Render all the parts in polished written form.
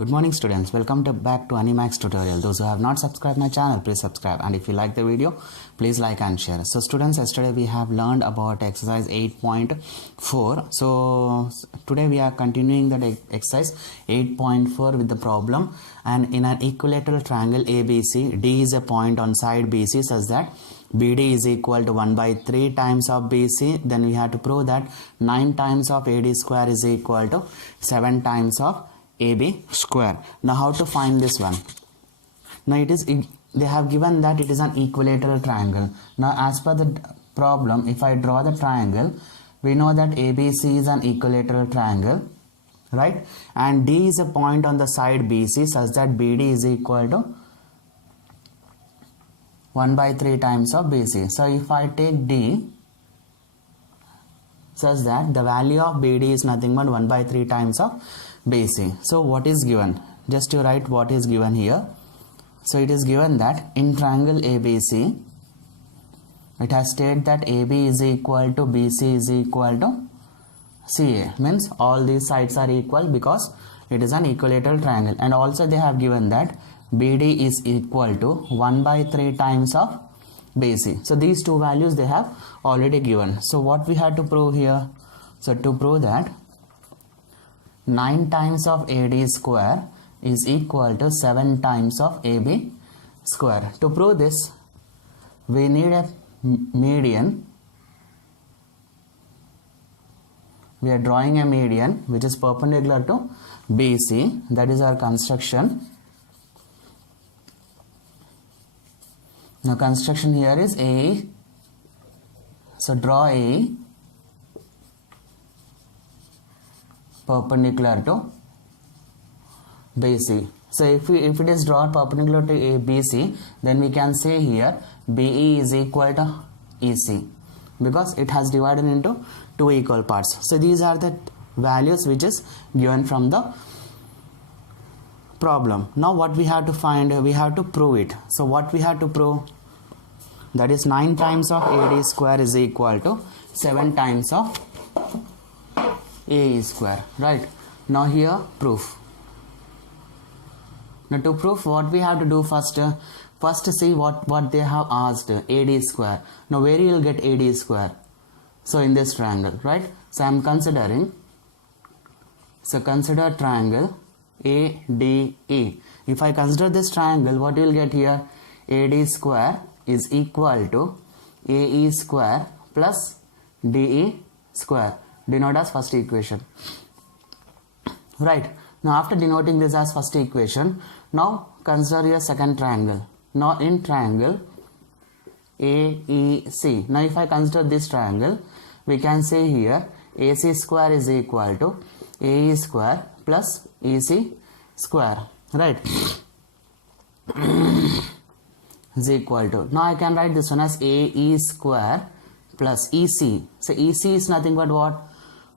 Good morning students, welcome back to Animax tutorial. Those who have not subscribed my channel, please subscribe, and if you like the video, please like and share. So students, yesterday we have learned about exercise 8.4. So today we are continuing that exercise 8.4 with the problem, and in an equilateral triangle ABC, D is a point on side BC such that BD is equal to 1 by 3 times of BC. Then we have to prove that 9 times of AD square is equal to 7 times of AB square. Now how to find this one? Now they have given that it is an equilateral triangle. Now as per the problem, if I draw the triangle, we know that ABC is an equilateral triangle, right? And D is a point on the side BC such that BD is equal to 1 by 3 times of BC. So if I take D such that the value of BD is nothing but 1 by 3 times of BC. So what is given? Just to write what is given here. So it is given that in triangle ABC, it has stated that AB is equal to BC is equal to CA. Means all these sides are equal because it is an equilateral triangle. And also they have given that BD is equal to 1 by 3 times of BC. So these two values they have already given. So what we have to prove here? So to prove that 9 times of AD square is equal to 7 times of AB square. To prove this, we need a median. We are drawing a median which is perpendicular to BC. That is our construction. Now construction here is AE. So draw AE perpendicular to BC. So if it is drawn perpendicular to ABC, then we can say here BE is equal to EC because it has divided into two equal parts. So these are the values which is given from the problem. Now what we have to find? We have to prove it. So what we have to prove? That is 9 times of AD square is equal to 7 times of AE square, right? Now here proof. Now to prove, what we have to do first see what they have asked, AD square. Now where you will get AD square? So in this triangle, right? So I am considering, so consider triangle ADE. If I consider this triangle, what you will get here? AD square is equal to AE square plus DE square. Denote as first equation, right? Now after denoting this as first equation, now consider your second triangle. Now in triangle AEC, now if I consider this triangle, we can say here AC square is equal to AE square plus EC square, right? Is equal to, now I can write this one as AE square plus EC. So EC is nothing but what?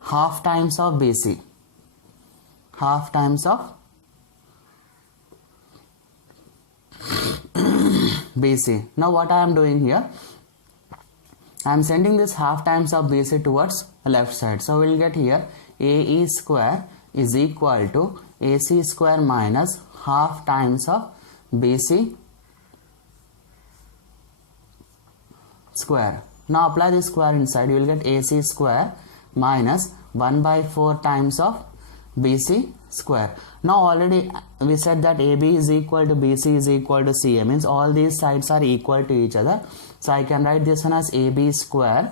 Half times of BC. Half times of BC. Now what I am doing here? I am sending this half times of BC towards the left side. So we will get here AE square is equal to AC square minus half times of BC square. Now apply this square inside, you will get AC square minus 1 by 4 times of BC square. Now already we said that AB is equal to BC is equal to CA, means all these sides are equal to each other. So I can write this one as AB square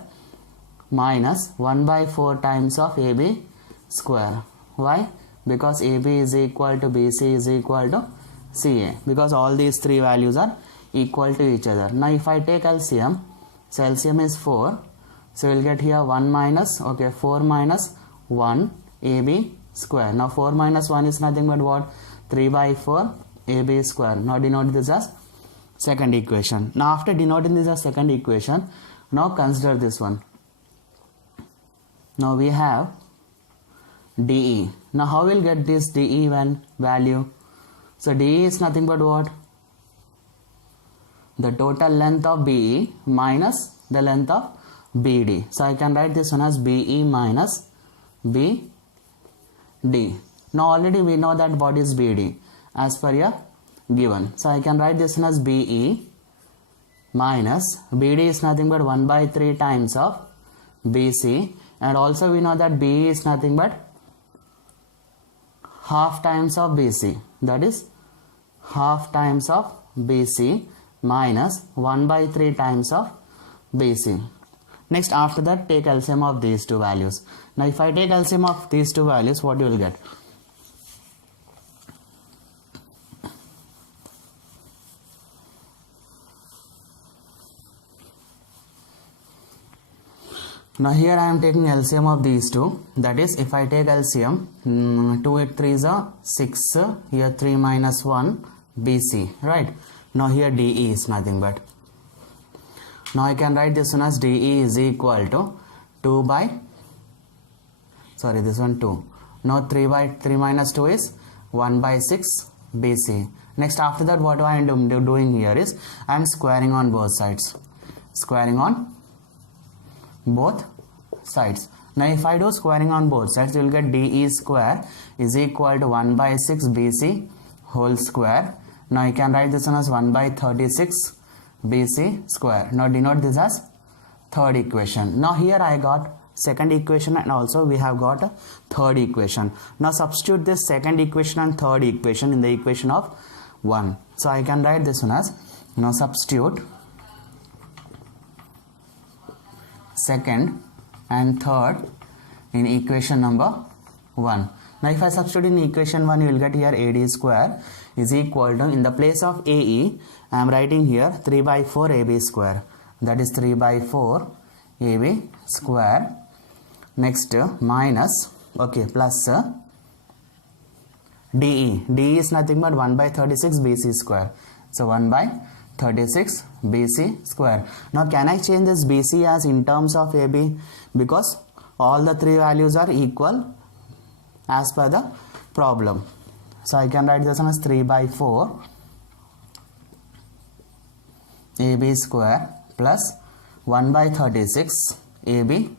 minus 1 by 4 times of AB square. Why? Because AB is equal to BC is equal to CA, because all these three values are equal to each other. Now if I take LCM, so LCM is 4. So we'll get here 4 minus 1 AB square. Now 4 minus 1 is nothing but what? 3 by 4 AB square. Now denote this as second equation. Now after denoting this as second equation, now consider this one. Now we have DE. Now how we'll get this DE value? So DE is nothing but what? The total length of BE minus the length of BD. So I can write this one as BE minus BD. Now already we know that what is BD as per your given. So I can write this as BE minus BD is nothing but 1 by 3 times of BC, and also we know that BE is nothing but half times of BC, that is half times of BC minus 1 by 3 times of BC. Next, after that, take LCM of these two values. Now if I take LCM of these two values, what you will get? Now here I am taking LCM of these two, that is if I take LCM, 2 8 3 is 6, here 3 minus 1 BC, right? Now here DE is nothing but, now I can write this one as DE is equal to 2 by, sorry this one 2, now 3 by 3 minus 2 is 1 by 6 BC. Next, after that what I am doing here is I am squaring on both sides, squaring on both sides. Now if I do squaring on both sides, you will get DE square is equal to 1 by 6 BC whole square. Now you can write this one as 1 by 36 BC square. Now denote this as third equation. Now here I got second equation and also we have got a third equation. Now substitute this second equation and third equation in the equation of 1. So I can write this one as, now substitute second and third in equation number 1. Now if I substitute in equation 1, you will get here AD square is equal to, in the place of AE I am writing here 3 by 4 AB square, that is 3 by 4 AB square. Next minus, okay, plus DE is nothing but 1 by 36 BC square, so 1 by 36 BC square. Now can I change this BC as in terms of AB, because all the three values are equal as per the problem. So I can write this one as 3 by 4 AB square plus 1 by 36 AB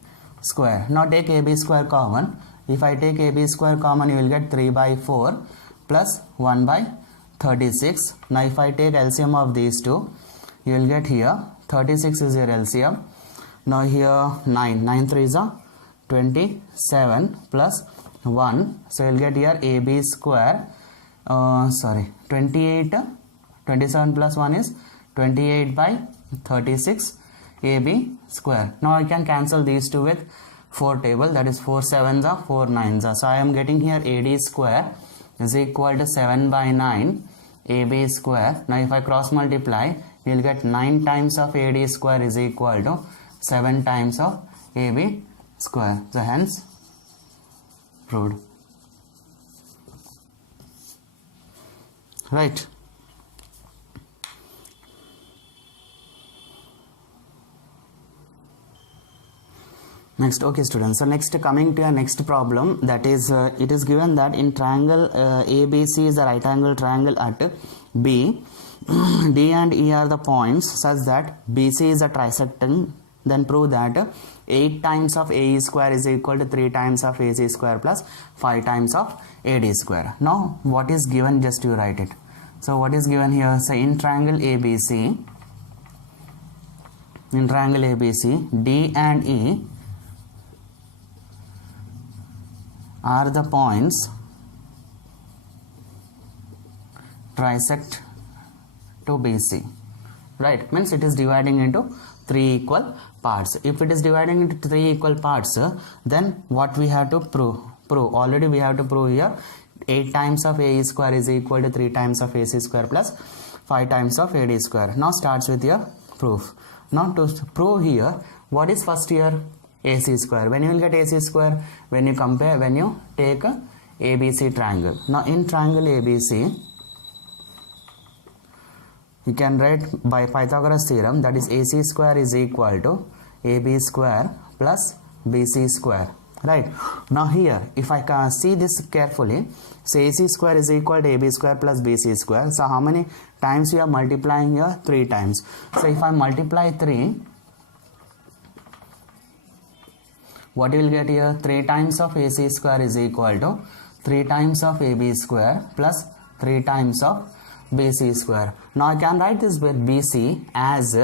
square. Now take AB square common. If I take AB square common, you will get 3 by 4 plus 1 by 36. Now if I take LCM of these two, you will get here 36 is your LCM. Now here 9 3 is 27 plus 1, so you will get here AB square, 28, 27 plus 1 is 28 by 36 AB square. Now I can cancel these two with 4 table, that is 4 7s are 4 9s are. So I am getting here AD square is equal to 7 by 9 AB square. Now if I cross multiply, you will get 9 times of AD square is equal to 7 times of AB square. So hence proved. Right. Next, okay students, so next coming to our next problem, that is it is given that in triangle ABC is the right angle triangle at B, D and E are the points such that BC is a trisecting, then prove that 8 times of AE square is equal to 3 times of AC square plus 5 times of AD square. Now what is given, just you write it. So what is given here, say in triangle ABC, D and E are the points trisect to BC, right? Means it is dividing into 3 equal parts. If it is dividing into 3 equal parts, then what we have to prove? Already we have to prove here 8 times of AE square is equal to 3 times of AC square plus 5 times of AD square. Now starts with your proof. Now to prove here, what is first here? AC square. When you will get AC square? When you compare, when you take a ABC triangle. Now in triangle ABC, you can write by Pythagoras theorem, that is AC square is equal to AB square plus BC square, right? Now here if I can see this carefully, so AC square is equal to AB square plus BC square. So how many times we are multiplying here? 3 times. So if I multiply 3, what you will get here? 3 times of AC square is equal to 3 times of AB square plus 3 times of BC square. Now I can write this with BC as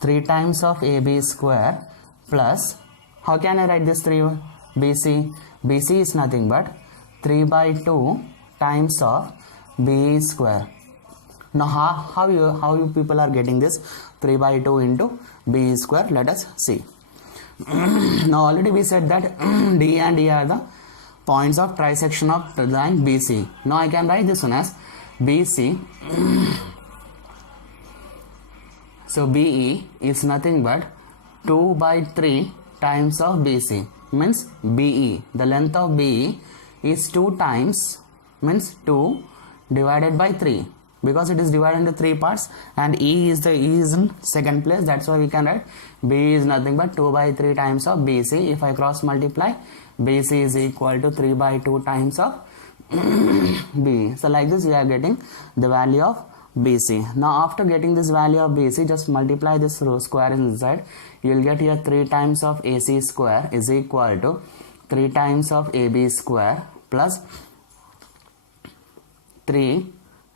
3 times of AB square plus, how can I write this 3 BC? BC is nothing but 3 by 2 times of BE square. Now how you people are getting this 3 by 2 into BE square? Let us see. Now already we said that D and E are the points of trisection of the line BC. Now I can write this one as BC. So BE is nothing but 2 by 3 times of BC, means BE. The length of BE is 2 times, means 2 divided by 3, because it is divided into 3 parts, and E is in second place. That's why we can write B is nothing but 2 by 3 times of BC. If I cross multiply, BC is equal to 3 by 2 times of B. So like this we are getting the value of BC. Now after getting this value of BC, just multiply this row square inside. You will get here 3 times of AC square is equal to 3 times of AB square plus 3.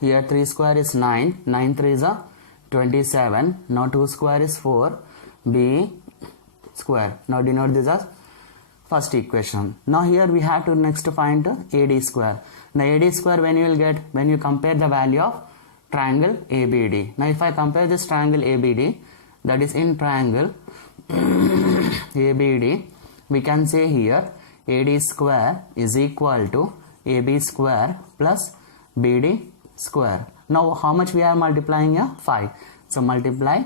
Here 3 square is 9. 9 3 is 27. Now 2 square is 4. B square. Now denote this as first equation. Now here we have to next find AD square. Now AD square when you will get when you compare the value of triangle ABD. Now if I compare this triangle ABD, that is in triangle ABD, we can say here AD square is equal to AB square plus BD square. Now how much we are multiplying here? 5. So multiply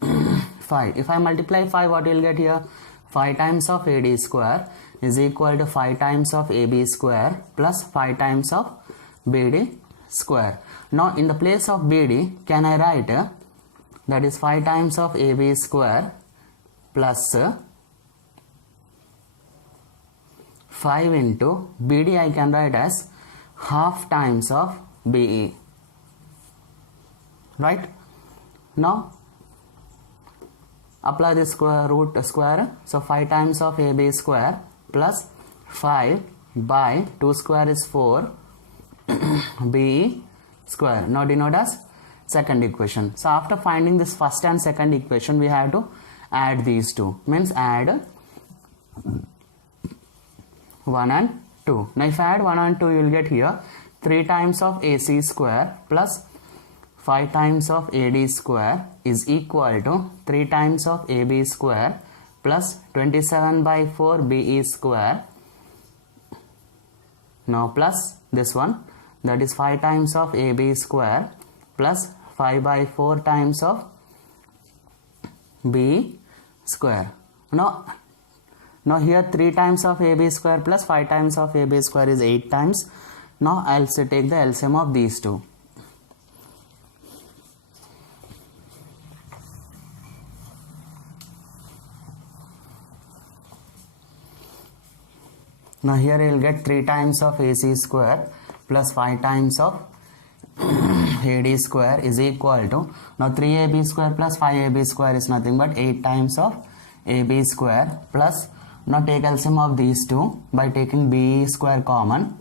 5. If I multiply 5, what you will get here? 5 times of AD square is equal to 5 times of AB square plus 5 times of BD square. Now in the place of BD, can I write that is 5 times of AB square plus 5 into BD, I can write as half times of BE. Right? Now apply this root square. So 5 times of AB square plus 5 by 2 square is 4 BE square. Now denote as second equation. So after finding this first and second equation, we have to add these two. Means add 1 and 2. Now if I add 1 and 2, you will get here 3 times of AC square plus 5 times of AD square is equal to 3 times of AB square plus 27 by 4 BE square. Now plus this one, that is 5 times of AB square plus 5 by 4 times of BE square. Now here 3 times of AB square plus 5 times of AB square is 8 times. Now I'll take the LCM of these two. Now here you will get 3 times of AC square plus 5 times of AD square is equal to, now 3AB square plus 5AB square is nothing but 8 times of AB square plus, now take LCM of these two by taking BE square common.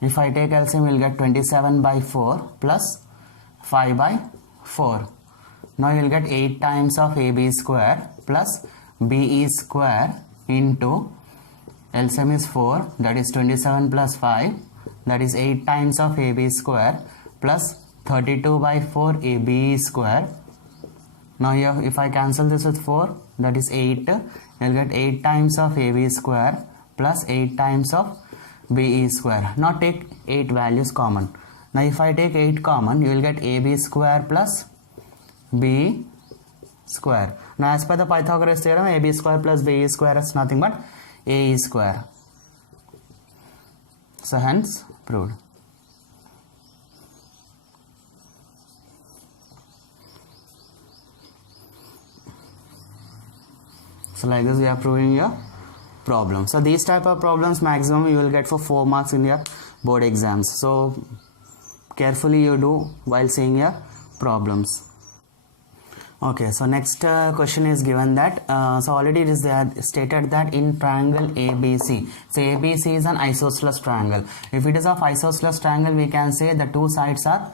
If I take LCM, we will get 27 by 4 plus 5 by 4. Now you will get 8 times of AB square plus BE square into LCM is 4, that is 27 plus 5, that is 8 times of AB square plus 32 by 4 ABE square. Now here if I cancel this with 4, that is 8, you will get 8 times of AB square plus 8 times of BE square. Now take 8 values common. Now if I take 8 common, you will get AB square plus BE square. Now as per the Pythagoras theorem, AB square plus BE square is nothing but AE square. So hence proved. So like this we are proving your problem. So these type of problems maximum you will get for 4 marks in your board exams. So carefully you do while seeing your problems. Okay, so next question is given that so already it is there stated that in triangle ABC, so ABC is an isosceles triangle. If it is of isosceles triangle, we can say the two sides are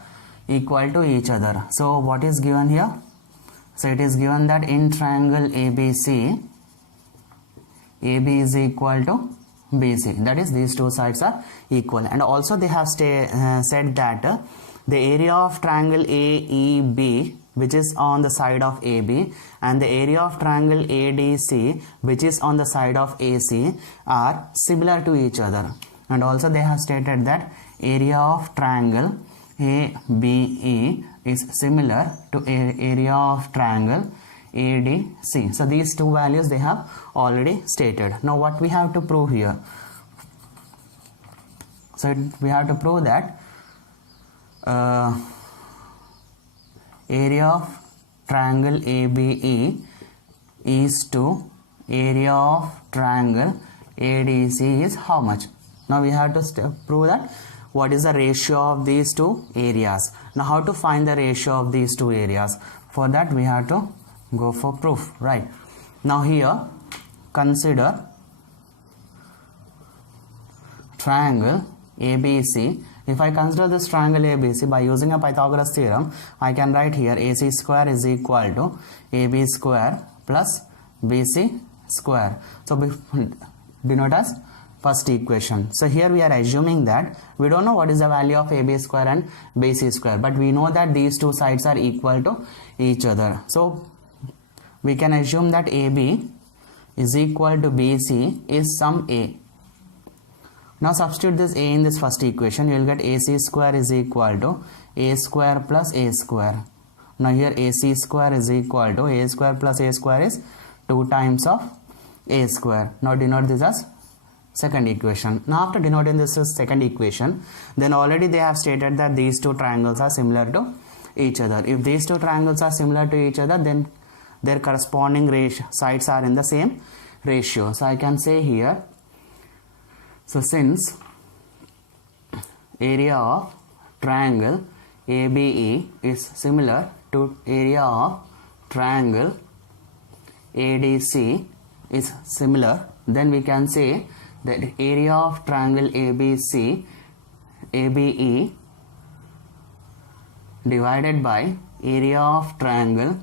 equal to each other. So what is given here? So it is given that in triangle ABC, AB is equal to BC, that is these two sides are equal. And also they have said that the area of triangle AEB, which is on the side of AB, and the area of triangle ADC, which is on the side of AC, are similar to each other. And also they have stated that area of triangle ABE is similar to area of triangle ADC. So these two values they have already stated. Now what we have to prove here? So we have to prove that area of triangle ABE is to area of triangle ADC is how much? Now we have to prove that what is the ratio of these two areas. Now how to find the ratio of these two areas? For that we have to go for proof, right? Now here consider triangle ABC. If I consider this triangle ABC by using a Pythagoras theorem, I can write here AC square is equal to AB square plus BC square. So denote as first equation. So here we are assuming that we don't know what is the value of AB square and BC square, but we know that these two sides are equal to each other. So we can assume that AB is equal to BC is some A. Now substitute this A in this first equation, you will get AC square is equal to A square plus A square. Now here AC square is equal to A square plus A square is 2 times of A square. Now denote this as second equation. Now after denoting this as second equation, then already they have stated that these two triangles are similar to each other. If these two triangles are similar to each other, then their corresponding sides are in the same ratio. So I can say here, so since area of triangle ABE is similar to area of triangle ADC is similar, then we can say that area of triangle ABC ABE divided by area of triangle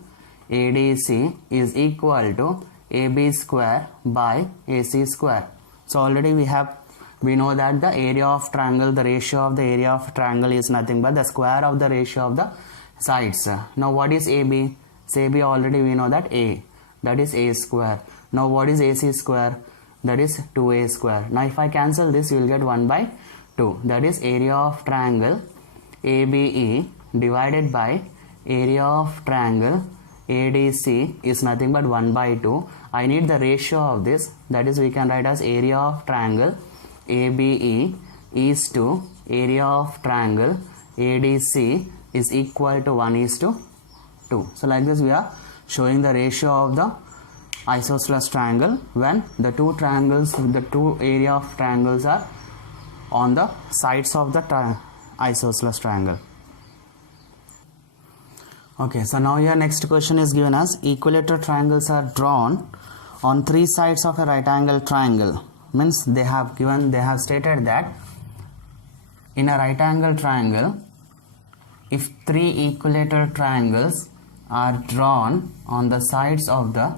ADC is equal to AB square by AC square. So already we know that the area of triangle, the ratio of the area of triangle is nothing but the square of the ratio of the sides. Now what is AB? So AB already we know that A, that is A square. Now what is AC square? That is 2A square. Now if I cancel this, you will get 1 by 2. That is area of triangle ABE divided by area of triangle ADC is nothing but 1 by 2. I need the ratio of this, that is we can write as area of triangle ABE is to area of triangle ADC is equal to 1:2. So like this we are showing the ratio of the isosceles triangle when the two triangles, the two area of triangles are on the sides of the isosceles triangle. Okay, so now your next question is given as equilateral triangles are drawn on three sides of a right angle triangle. Means they have stated that in a right angle triangle, if three equilateral triangles are drawn on the sides of the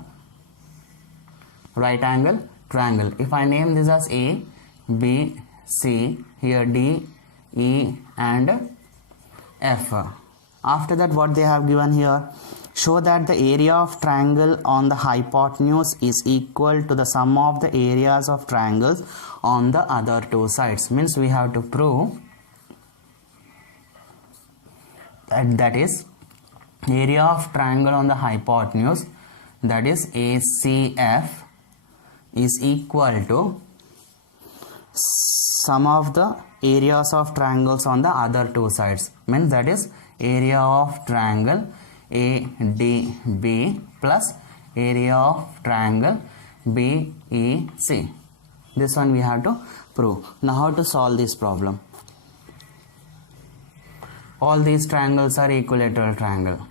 right angle triangle, if I name this as A, B, C, here D, E and F. After that what they have given here, show that the area of triangle on the hypotenuse is equal to the sum of the areas of triangles on the other two sides. Means we have to prove that is area of triangle on the hypotenuse, that is ACF, is equal to sum of the areas of triangles on the other two sides. Means that is area of triangle ADB plus area of triangle BEC. This one we have to prove. Now how to solve this problem? All these triangles are equilateral triangle.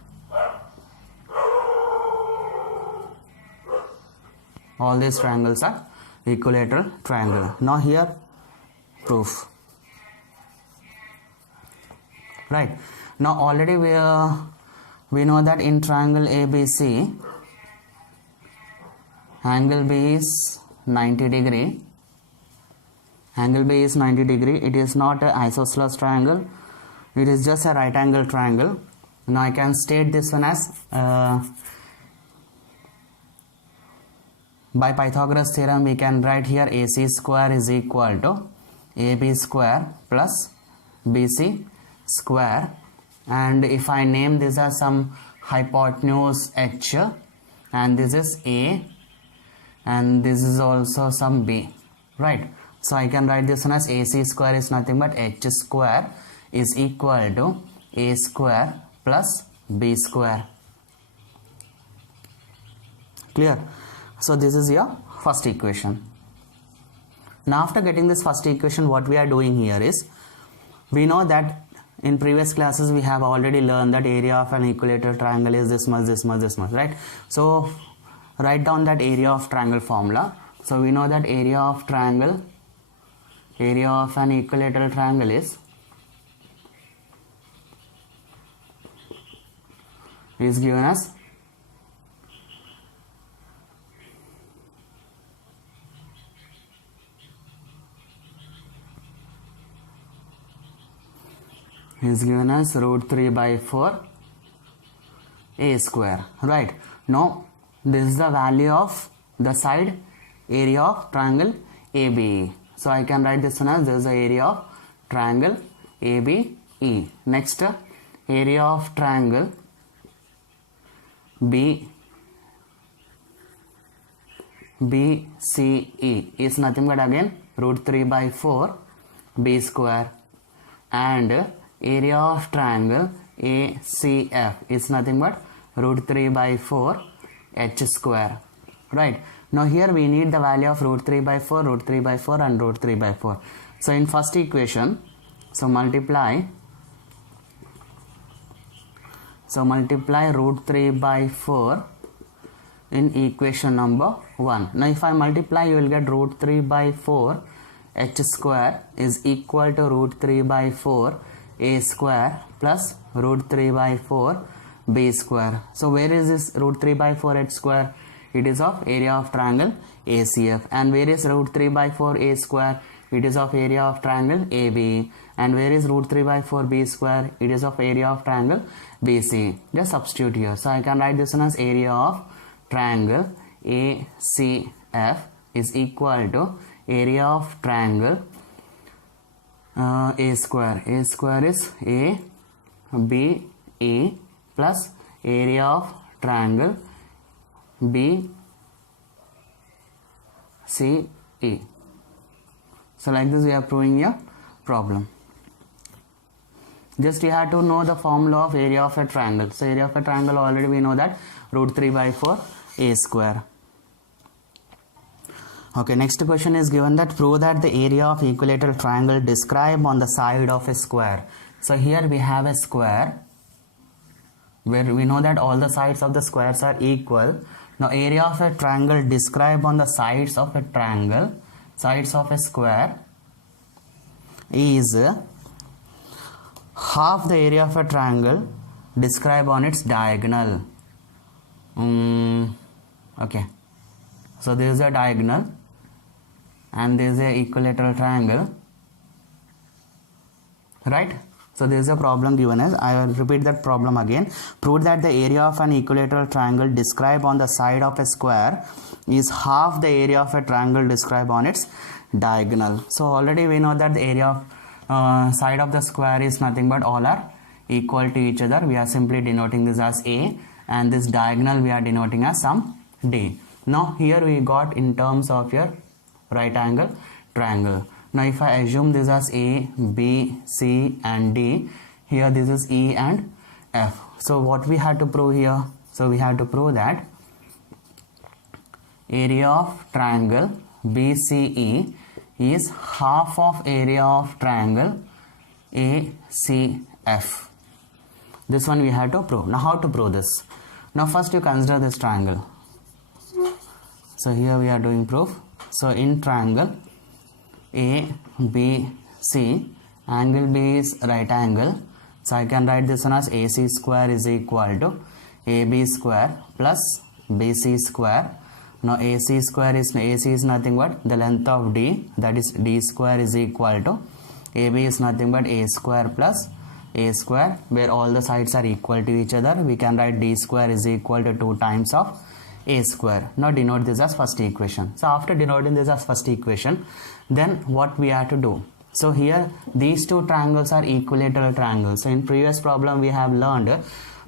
All these triangles are equilateral triangle. Now here proof. Right. Now already we know that in triangle ABC, angle B is 90 degree. Angle B is 90 degree. It is not an isosceles triangle. It is just a right angle triangle. Now I can state this one as by Pythagoras theorem we can write here AC square is equal to AB square plus BC square, and if I name this as some hypotenuse H, and this is A and this is also some B, right? So I can write this one as AC square is nothing but H square is equal to A square plus B square. Clear? So this is your first equation. Now after getting this first equation, what we are doing here is, we know that in previous classes we have already learned that area of an equilateral triangle is this much, this much, this much, right? So write down that area of triangle formula. So we know that area of an equilateral triangle is given as root 3 by 4 A square, right? Now this is the value of the side area of triangle ABE. So I can write this one as this is the area of triangle ABE. Next, area of triangle BCE is nothing but again root 3 by 4 B square, and area of triangle ACF is nothing but root 3 by 4 H square, right? Now here we need the value of root 3 by 4, root 3 by 4 and root 3 by 4. So in first equation, so multiply root 3 by 4 in equation number 1. Now if I multiply, you will get root 3 by 4 H square is equal to root 3 by 4 A square plus root 3 by 4 B square. So where is this root 3 by 4 H square? It is of area of triangle ACF. And where is root 3 by 4 A square? It is of area of triangle ABE. And where is root 3 by 4 B square? It is of area of triangle BC. Just substitute here. So I can write this one as area of triangle ACF is equal to area of triangle A square. A square is ABE plus area of triangle BCE. So like this we are proving a problem. Just you have to know the formula of area of a triangle. So area of a triangle already we know that root 3 by 4 A square. Okay, next question is given that prove that the area of equilateral triangle described on the side of a square. So here we have a square where we know that all the sides of the squares are equal. Now area of a triangle described on the sides of a triangle, sides of a square, is half the area of a triangle described on its diagonal. Okay, so this is a diagonal and this is a equilateral triangle, right? So there is a problem given as, I will repeat that problem again. Prove that the area of an equilateral triangle described on the side of a square is half the area of a triangle described on its diagonal. So already we know that the area of side of the square is nothing but all are equal to each other. We are simply denoting this as A, and this diagonal we are denoting as some D. Now here we got in terms of your right angle triangle. Now if I assume this as A, B, C and D, here this is E and F. So what we have to prove here? So we have to prove that area of triangle BCE is half of area of triangle ACF. This one we have to prove. Now how to prove this? Now first you consider this triangle. So here we are doing proof. So in triangle ABC, angle B is right angle. So I can write this one as AC square is equal to AB square plus BC square. Now AC is nothing but the length of D, that is D square is equal to AB is nothing but A square plus A square, where all the sides are equal to each other. We can write D square is equal to 2 times of A square. Now denote this as first equation. So after denoting this as first equation, then what we have to do? So here these two triangles are equilateral triangles. So in previous problem we have learned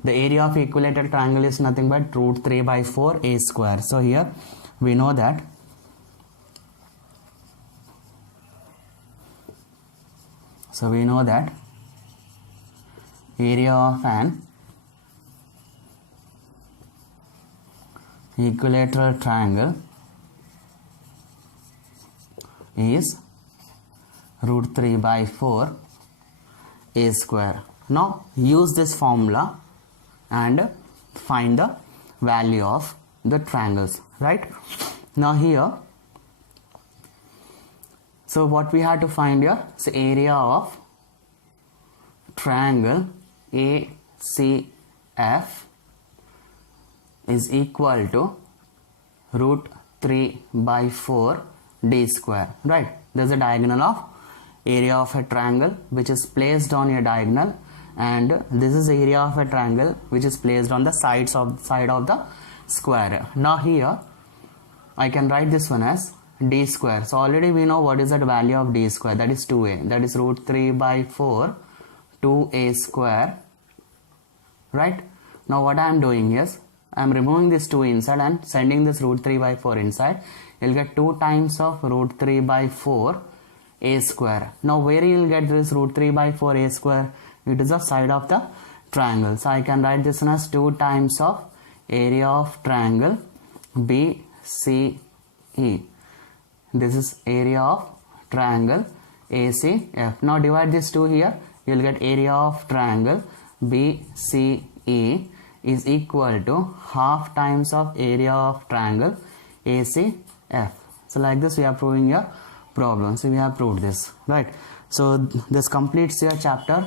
the area of equilateral triangle is nothing but root 3 by 4 A square. So here we know that area of an equilateral triangle is root 3 by 4 A square. Now use this formula and find the value of the triangles, right? Now here, so what we have to find here is area of triangle ACF is equal to root 3 by 4 D square, right? There's a diagonal of area of a triangle which is placed on a diagonal, and this is area of a triangle which is placed on the side of the square. Now here I can write this one as D square. So already we know what is that value of D square, that is 2A, that is root 3 by 4 2A square, right? Now what I am doing is I am removing this 2 inside and sending this root 3 by 4 inside. You will get 2 times of root 3 by 4 A square. Now where you will get this root 3 by 4 A square? It is the side of the triangle. So I can write this one as 2 times of area of triangle BCE. This is area of triangle ACF. Now divide this 2 here. You will get area of triangle BCE is equal to half times of area of triangle ACF. So like this we are proving your problem. So we have proved this, right? So this completes your chapter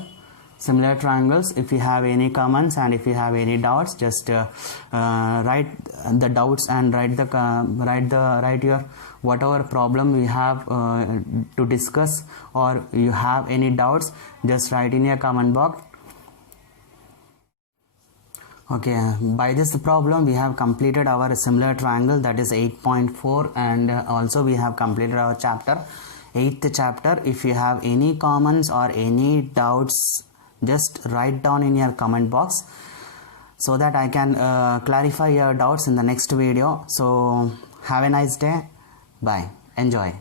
similar triangles. If you have any comments and if you have any doubts, just write the doubts and write your whatever problem you have to discuss, or you have any doubts, just write in your comment box. Okay, by this problem we have completed our similar triangle, that is 8.4, and also we have completed our chapter 8th chapter. If you have any comments or any doubts, just write down in your comment box so that I can clarify your doubts in the next video. So have a nice day. Bye. Enjoy.